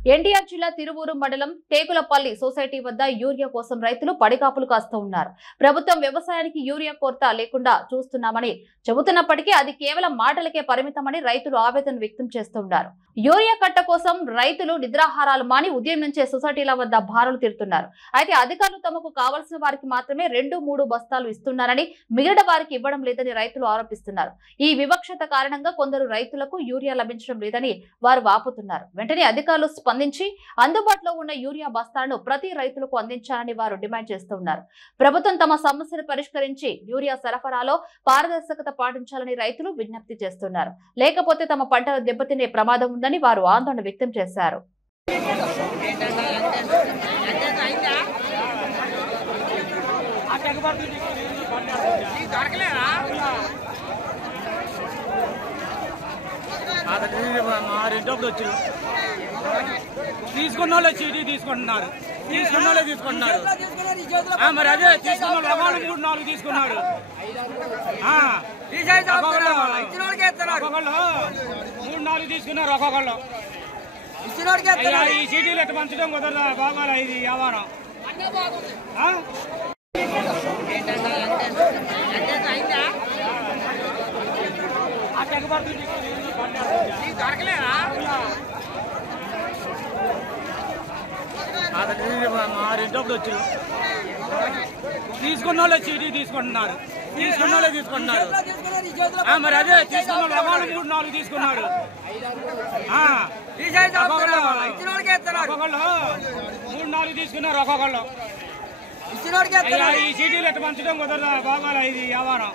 ఎన్టీఆర్ జిల్లా తిరువూరు మండలం టేకులపల్లి సొసైటీ వద్ద యూరియా కోసం రైతులు పడిగాపులు కాస్తూ ఉన్నారు. ప్రభుత్వం వ్యవసాయానికి యూరియా కొరత లేకుండా చూస్తున్నామని చెబుతున్నప్పటికీ అది కేవలం మాటలకే పరిమితమని రైతులు ఆవేదన వ్యక్తం చేస్తున్నారు. యూరియా కట్ట కోసం రైతులు నిద్రాహారాలు మాని ఉదయం నుంచే సొసైటీల వద్ద బారులు తీరుతున్నారు. అయితే అధికారులు తమకు కావలసిన వారికి మాత్రమే 2-3 బస్తాలు ఇస్తున్నారని మిగిలిన వారికి ఇవ్వడం లేదని రైతులు ఆరోపిస్తున్నారు. ఈ వివక్షత కారణంగా కొందరు రైతులకు యూరియా లభించడం లేదని వారు వాపోతున్నారు. వెంటనే అధికారులు స్పందించి అందుబాటులో ఉన్న యూరియా బస్తాలను ప్రతి రైతులకు అందించాలని వారు డిమాండ్ చేస్తున్నారు. ప్రభుత్వం తమ సమస్యను పరిష్కరించి యూరియా సరఫరాలో పారదర్శకత పాటించాలని రైతులు విజ్ఞప్తి చేస్తున్నారు. లేకపోతే తమ పంటలు దెబ్బతినే ప్రమాదం ఉందని వారు ఆందోళన వ్యక్తం చేశారు. తీసుకున్న వాళ్ళే చీటీ తీసుకుంటున్నారు. మరి అదే తీసుకున్న 3-4 తీసుకున్నారు. 3-4 తీసుకున్నారు ఒక్కొక్కళ్ళు. ఈ చీటీలు ఎట్లా పంచడం కుదరదా? బాగాల ఇది వ్యవహారం. తీసుకున్న వాళ్ళే చీటీ తీసుకుంటున్నారు. మరి అదే తీసుకున్న 3-4 తీసుకున్నారు. 3-4 తీసుకున్నారు ఒక్కొక్కళ్ళు. ఈ చీటీలు ఎట్లా పంచడం కుదరదా? బాగాల ఇది వ్యవహారం.